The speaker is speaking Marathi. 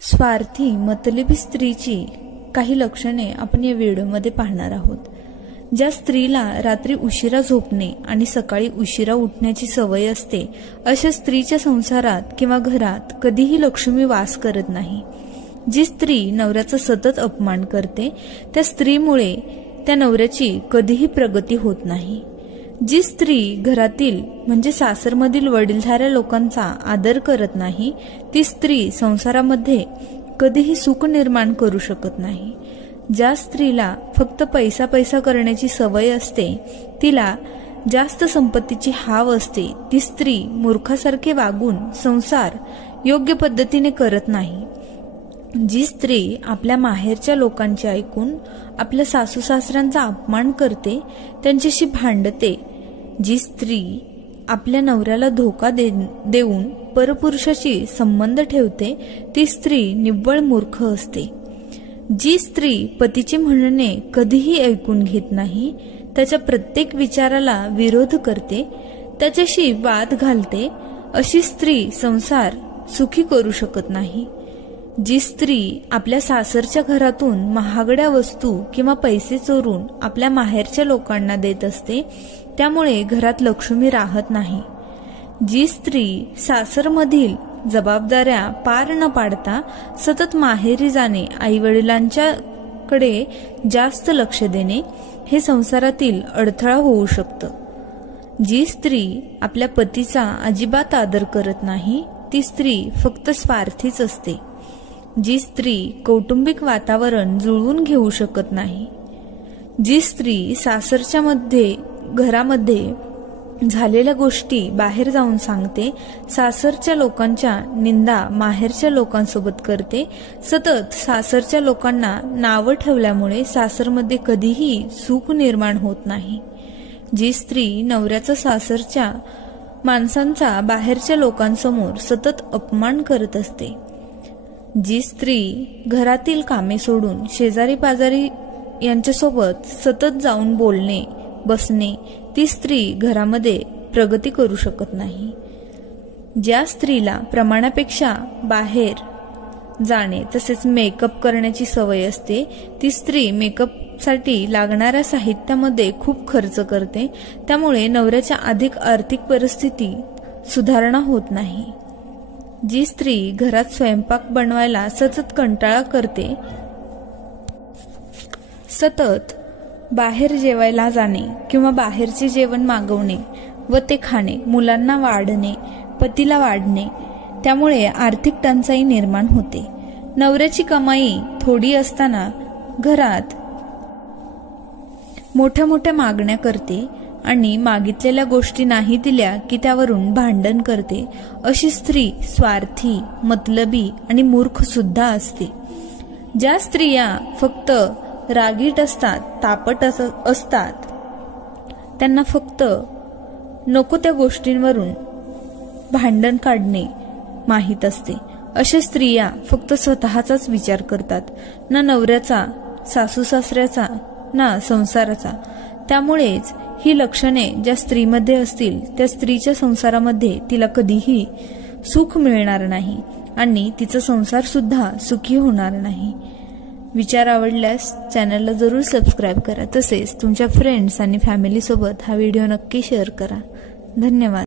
स्वार्थी मतलबी स्त्रीची काही लक्षणे आपण या व्हिडिओमध्ये पाहणार आहोत. ज्या स्त्रीला रात्री उशिरा झोपणे आणि सकाळी उशिरा उठण्याची सवय असते, अशा स्त्रीच्या संसारात किंवा घरात कधीही लक्ष्मी वास करत नाही. जी स्त्री नवऱ्याचा सतत अपमान करते, त्या स्त्रीमुळे त्या नवऱ्याची कधीही प्रगती होत नाही. जी स्त्री घरातील म्हणजे सासरमधील वडीलधाऱ्या लोकांचा आदर करत नाही, ती स्त्री संसारामध्ये कधीही सुख निर्माण करू शकत नाही. ज्या स्त्रीला फक्त पैसा पैसा करण्याची सवय असते, तिला जास्त संपत्तीची हाव असते, ती स्त्री मूर्खासारखे वागून संसार योग्य पद्धतीने करत नाही. जी स्त्री आपल्या माहेरच्या लोकांचे ऐकून आपल्या सासू सासऱ्यांचा अपमान करते, त्यांच्याशी भांडते, जी स्त्री आपल्या नवऱ्याला धोका देऊन परपुरुषाशी संबंध ठेवते, ती स्त्री निव्वळ मूर्ख असते. जी स्त्री पतीचे म्हणणे कधीही ऐकून घेत नाही, त्याच्या प्रत्येक विचाराला विरोध करते, त्याच्याशी वाद घालते, अशी स्त्री संसार सुखी करू शकत नाही. जी स्त्री आपल्या सासरच्या घरातून महागड्या वस्तू किंवा पैसे चोरून आपल्या माहेरच्या लोकांना देत असते, त्यामुळे घरात लक्ष्मी राहत नाही. जी स्त्री सासरमधील जबाबदाऱ्या पार न पाडता सतत माहेरी जाणे, आईवडिलांच्याकडे जास्त लक्ष देणे, हे संसारातील अडथळा होऊ शकतं. जी स्त्री आपल्या पतीचा अजिबात आदर करत नाही, ती स्त्री फक्त स्वार्थीच असते. जी स्त्री कौटुंबिक वातावरण जुळवून घेऊ शकत नाही, जी स्त्री सासरच्या घरामध्ये झालेल्या गोष्टी बाहेर जाऊन सांगते, सासरच्या लोकांच्या निंदा माहेरच्या लोकांसोबत करते, सतत सासरच्या लोकांना नावं ठेवल्यामुळे सासरमध्ये कधीही सुख निर्माण होत नाही. जी स्त्री नवऱ्याचा सासरच्या माणसांचा बाहेरच्या लोकांसमोर सतत अपमान करत असते. जी स्त्री घरातील कामे सोडून शेजारी पाजारी यांच्यासोबत सतत जाऊन बोलणे बसणे, ती स्त्री घरामध्ये प्रगती करू शकत नाही. ज्या स्त्रीला प्रमाणापेक्षा बाहेर जाणे तसेच मेकअप करण्याची सवय असते, ती स्त्री मेकअपसाठी लागणाऱ्या साहित्यामध्ये खूप खर्च करते, त्यामुळे नवऱ्याच्या अधिक आर्थिक परिस्थिती सुधारणा होत नाही. जी स्त्री घरात स्वयंपाक बनवायला सतत कंटाळा करते, सतत बाहेर जेवायला जाणे किंवा बाहेरचे जेवण मागवणे व ते खाणे, मुलांना वाढणे, पतीला वाढणे, त्यामुळे आर्थिक टंचाई निर्माण होते. नवऱ्याची कमाई थोडी असताना घरात मोठ्या मोठ्या मागण्या करते आणि मागितलेल्या गोष्टी नाही दिल्या की त्यावरून भांडण करते, अशी स्त्री स्वार्थी, मतलबी आणि मूर्ख सुद्धा असते. ज्या स्त्रिया फक्त रागीट असतात, तापट असतात, त्यांना फक्त नको त्या गोष्टींवरून भांडण काढणे माहीत असते, अशा स्त्रिया फक्त स्वतःचाच विचार करतात, ना नवऱ्याचा, सासू सासऱ्याचा, ना संसाराचा. त्यामुळेच ही लक्षणे ज्या स्त्रीमध्ये असतील, त्या स्त्रीच्या संसारामध्ये तिला कधीही सुख मिळणार नाही आणि तिचा संसार सुद्धा सुखी होणार नाही. विचार आवडल्यास चॅनलला जरूर सबस्क्राईब करा, तसेच तुमच्या फ्रेंड्स आणि फॅमिलीसोबत हा व्हिडिओ नक्की शेअर करा. धन्यवाद.